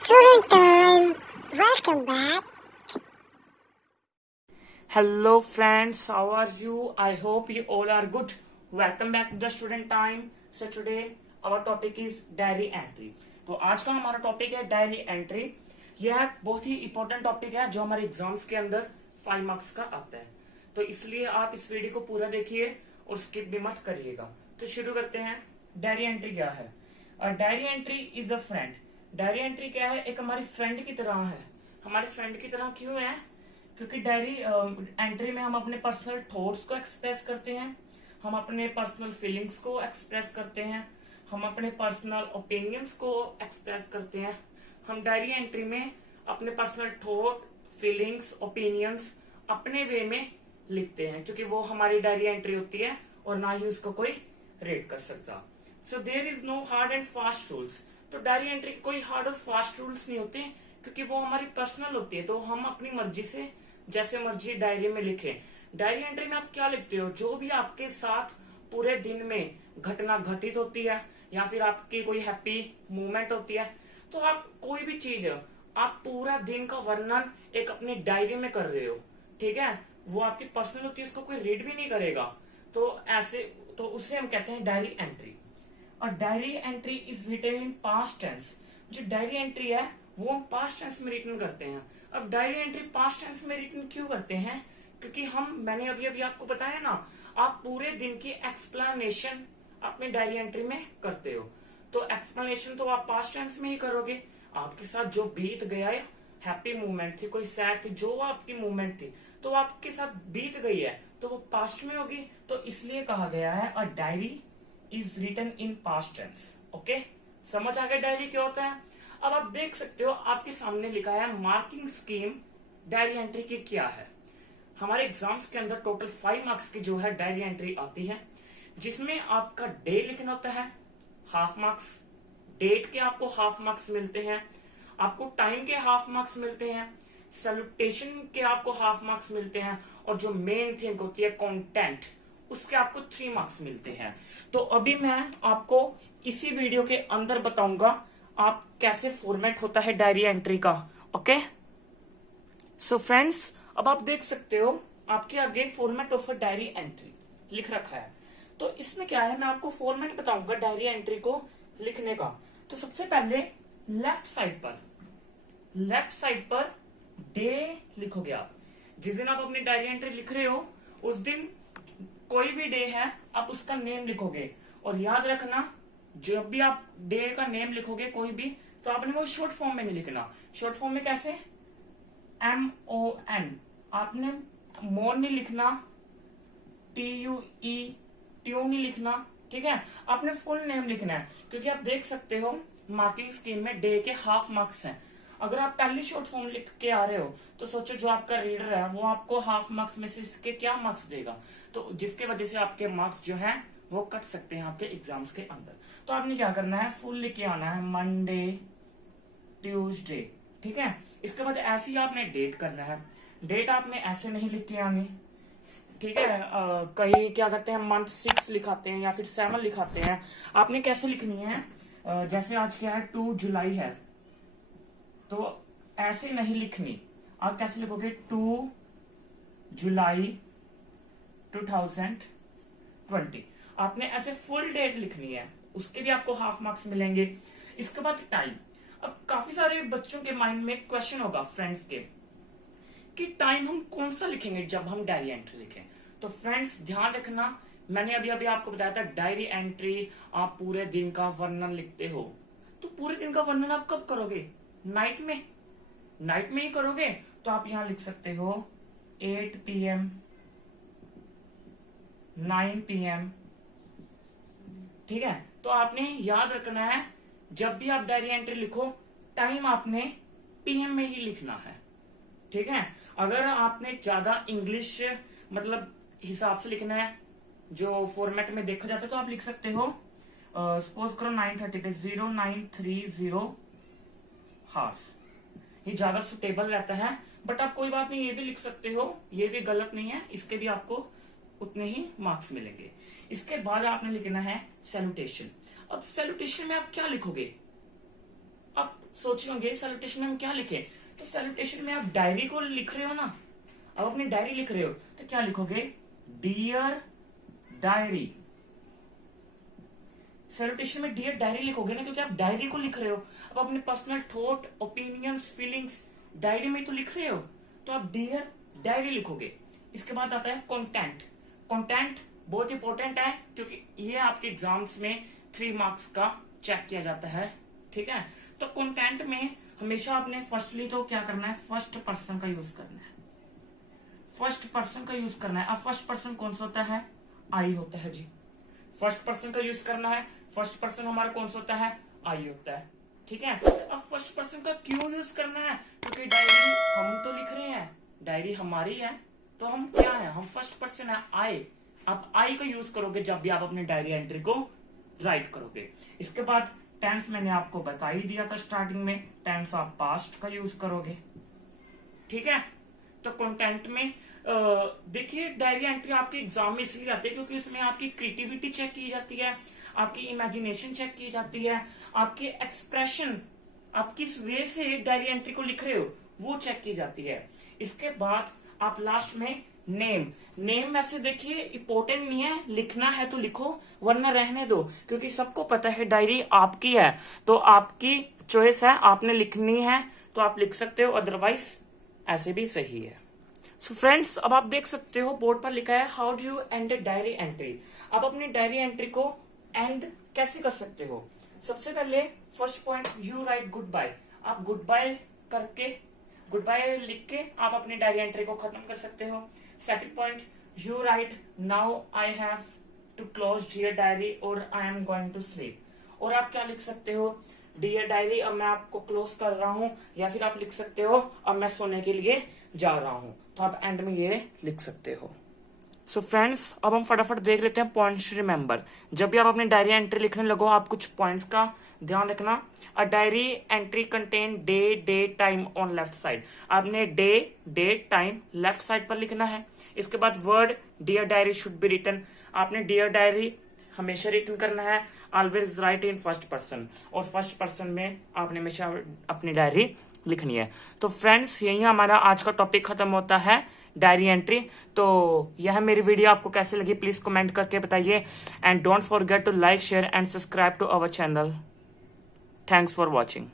Student time. Welcome back. Hello friends, how are you? I hope you all are good. Welcome back to the student time. So today our topic is diary entry. तो आज का हमारा topic है diary entry. यह बहुत ही important topic है जो हमारे एग्जाम्स के अंदर 5 मार्क्स का आता है. तो इसलिए आप इस वीडियो को पूरा देखिए और स्किप भी मत करिएगा. तो शुरू करते हैं. डायरी एंट्री क्या है? Diary entry is a friend. Diary entry क्या है? एक हमारी फ्रेंड की तरह है. हमारे फ्रेंड की तरह क्यों है? क्योंकि डायरी एंट्री में हम अपने पर्सनल थॉट्स को एक्सप्रेस करते हैं, हम अपने पर्सनल फीलिंग्स को एक्सप्रेस करते हैं, हम अपने पर्सनल ओपिनियंस को एक्सप्रेस करते हैं. हम डायरी एंट्री में अपने पर्सनल थॉट, फीलिंग्स, ओपिनियंस अपने वे में लिखते हैं क्योंकि वो हमारी डायरी एंट्री होती है और ना ही उसको कोई रेड कर सकता. So there is no hard and fast rules. तो डायरी एंट्री के कोई हार्ड और फास्ट रूल्स नहीं होते क्योंकि वो हमारी पर्सनल होती है. तो हम अपनी मर्जी से जैसे मर्जी डायरी में लिखें. डायरी एंट्री में आप क्या लिखते हो? जो भी आपके साथ पूरे दिन में घटना घटित होती है या फिर आपकी कोई हैप्पी मोमेंट होती है, तो आप कोई भी चीज आप पूरा दिन का वर्णन एक अपनी डायरी में कर रहे हो. ठीक है, वो आपकी पर्सनल होती है, उसको कोई रीड भी नहीं करेगा. तो ऐसे तो उसे हम कहते हैं डायरी एंट्री. और diary entry is written in past tense. जो डायरी एंट्री है वो हम पास्ट टेंस में रिटन करते हैं. अब डायरी एंट्री पास्ट टेंस में रिटन क्यों करते हैं? क्योंकि मैंने अभी अभी आपको बताया ना, आप पूरे दिन की एक्सप्लेनेशन अपने डायरी एंट्री में करते हो. तो एक्सप्लेनेशन तो आप पास्ट टेंस में ही करोगे. आपके साथ जो बीत गया है, हैप्पी मोमेंट थी, कोई सैड थी, जो आपकी मोमेंट थी, तो आपके साथ बीत गई है तो वो पास्ट में होगी. तो इसलिए कहा गया है a diary is written in past tense. Okay, समझ आ गया डायरी क्या होता है? अब आप देख सकते हो आपके सामने लिखा है मार्किंग स्कीम डायरी एंट्री की क्या है. हमारे एग्जाम्स के अंदर टोटल 5 मार्क्स की जो है डायरी एंट्री आती है, जिसमें आपका डे लिखना होता है, हाफ मार्क्स, डेट के आपको हाफ मार्क्स मिलते हैं, आपको टाइम के हाफ मार्क्स मिलते हैं, सैल्यूटेशन के आपको हाफ मार्क्स मिलते हैं, और जो मेन थिंग होती है कंटेंट, उसके आपको 3 मार्क्स मिलते हैं. तो अभी मैं आपको इसी वीडियो के अंदर बताऊंगा आप कैसे फॉर्मेट होता है डायरी एंट्री का. ओके, सो फ्रेंड्स, अब आप देख सकते हो आपके आगे format of a diary entry लिख रखा है. तो इसमें क्या है, मैं आपको फॉर्मेट बताऊंगा डायरी एंट्री को लिखने का. तो सबसे पहले लेफ्ट साइड पर डे लिखोगे आप. जिस दिन आप अपनी डायरी एंट्री लिख रहे हो उस दिन कोई भी डे है आप उसका नेम लिखोगे. और याद रखना, जब भी आप डे का नेम लिखोगे कोई भी, तो आपने वो शॉर्ट फॉर्म में नहीं लिखना. शॉर्ट फॉर्म में कैसे? MON. आपने मोन नहीं लिखना, TUE ट्यू नहीं लिखना. ठीक है, आपने फुल नेम लिखना है क्योंकि आप देख सकते हो मार्किंग स्कीम में डे के हाफ मार्क्स हैं. अगर आप पहली शॉर्ट फॉर्म लिख के आ रहे हो तो सोचो जो आपका रीडर है वो आपको हाफ मार्क्स में से इसके क्या मार्क्स देगा, तो जिसके वजह से आपके मार्क्स जो है वो कट सकते हैं आपके एग्जाम्स के अंदर. तो आपने क्या करना है, फुल लिख के आना है, मंडे, ट्यूसडे. ठीक है, इसके बाद ऐसे ही आपने डेट करना है. डेट आपने ऐसे नहीं लिख के आनी. ठीक है, कहीं क्या करते हैं मंथ 6 लिखाते हैं या फिर 7 लिखाते हैं. आपने कैसे लिखनी है, जैसे आज क्या है 2 जुलाई है, तो ऐसे नहीं लिखनी. आप कैसे लिखोगे, 2 जुलाई 2020. आपने ऐसे फुल डेट लिखनी है, उसके भी आपको हाफ मार्क्स मिलेंगे. इसके बाद टाइम. अब काफी सारे बच्चों के माइंड में क्वेश्चन होगा फ्रेंड्स के कि टाइम हम कौन सा लिखेंगे जब हम डायरी एंट्री लिखें. तो फ्रेंड्स ध्यान रखना, मैंने अभी अभी आपको बताया था डायरी एंट्री आप पूरे दिन का वर्णन लिखते हो. तो पूरे दिन का वर्णन आप कब करोगे? नाइट में ही करोगे. तो आप यहां लिख सकते हो 8 PM, 9 PM. ठीक है, तो आपने याद रखना है जब भी आप डायरी एंट्री लिखो टाइम आपने PM में ही लिखना है. ठीक है, अगर आपने ज्यादा इंग्लिश मतलब हिसाब से लिखना है जो फॉर्मेट में देखा जाता है तो आप लिख सकते हो, सपोज करो 9:30 पे 0930 हार्स. ये ज्यादा सुटेबल रहता है. बट आप कोई बात नहीं, ये भी लिख सकते हो, ये भी गलत नहीं है, इसके भी आपको उतने ही मार्क्स मिलेंगे. इसके बाद आपने लिखना है सैल्यूटेशन. अब सैल्यूटेशन में आप क्या लिखोगे? अब सोच रहे होंगे सैल्यूटेशन में हम क्या लिखे, तो सैल्यूटेशन में आप डायरी को लिख रहे हो ना, अब अपनी डायरी लिख रहे हो तो क्या लिखोगे, डियर डायरी। सैल्यूटेशन में डियर डायरी लिखोगे ना, क्योंकि आप डायरी को लिख रहे हो। अब अपने personal thought, opinions, feelings diary में तो लिख रहे हो, तो आप डियर डायरी लिखोगे। इसके बाद आता है कंटेंट। कंटेंट बहुत इंपॉर्टेंट है, क्योंकि ये आपके एग्जाम्स में 3 मार्क्स का चेक किया जाता है, ठीक है। तो कंटेंट में हमेशा आपने फर्स्टली तो क्या करना है, फर्स्ट पर्सन का यूज करना है। फर्स्ट पर्सन का यूज करना है। अब फर्स्ट पर्सन कौन सा होता है, आई होता है जी। फर्स्ट पर्सन का यूज करना है। फर्स्ट पर्सन हमारा कौन सा होता है, आई होता है, ठीक है। अब फर्स्ट पर्सन का क्यों यूज करना है, क्योंकि डायरी हम तो लिख रहे हैं, डायरी हमारी है, तो हम क्या है, हम फर्स्ट पर्सन है, आई। आप आई का यूज करोगे जब भी आप अपनी डायरी एंट्री को राइट करोगे। इसके बाद टेंस मैंने आपको बता ही दिया था स्टार्टिंग में, टेंस आप पास्ट का यूज करोगे, ठीक है। तो कंटेंट में देखिए, डायरी एंट्री आपके एग्जाम में इसलिए आती है क्योंकि इसमें आपकी क्रिएटिविटी चेक की जाती है, आपकी इमेजिनेशन चेक की जाती है, आपके एक्सप्रेशन, आप किस वे से डायरी एंट्री को लिख रहे हो वो चेक की जाती है। इसके बाद आप लास्ट में नेम वैसे देखिए इंपॉर्टेंट नहीं है, लिखना है तो लिखो वरना रहने दो, क्योंकि सबको पता है डायरी आपकी है, तो आपकी चॉइस है, आपने लिखनी है तो आप लिख सकते हो, अदरवाइज ऐसे भी सही है। सो फ्रेंड्स, अब आप देख सकते हो बोर्ड पर लिखा है how do you and diary entry. आप अपनी डायरी एंट्री को एंड कैसे कर सकते हो, सबसे पहले first point, you write goodbye. आप गुड बाय करके, गुड बाय लिख के आप अपनी डायरी एंट्री को खत्म कर सकते हो। Second point, you right now I have to close dear diary और I am going to sleep. और आप क्या लिख सकते हो, डियर डायरी अब मैं आपको क्लोज कर रहा हूं, या फिर आप लिख सकते हो अब मैं सोने के लिए जा रहा हूं, तो आप एंड में ये लिख सकते हो। सो फ्रेंड्स, अब हम फटाफट देख लेते हैं पॉइंट्स रिमेंबर। जब भी आप अपनी डायरी एंट्री लिखने लगो, आप कुछ पॉइंट्स का ध्यान रखना। A diary entry contain day, date, time on left side. आपने day, date, time left side पर लिखना है। इसके बाद word dear diary should be written. आपने डियर डायरी हमेशा रिटन करना है, always write in first person, और फर्स्ट पर्सन में आपने हमेशा अपनी डायरी लिखनी है। तो फ्रेंड्स, यही हमारा आज का टॉपिक खत्म होता है, डायरी एंट्री। तो यह मेरी वीडियो आपको कैसे लगी प्लीज कमेंट करके बताइए, and don't forget to like, share and subscribe to our channel. Thanks for watching.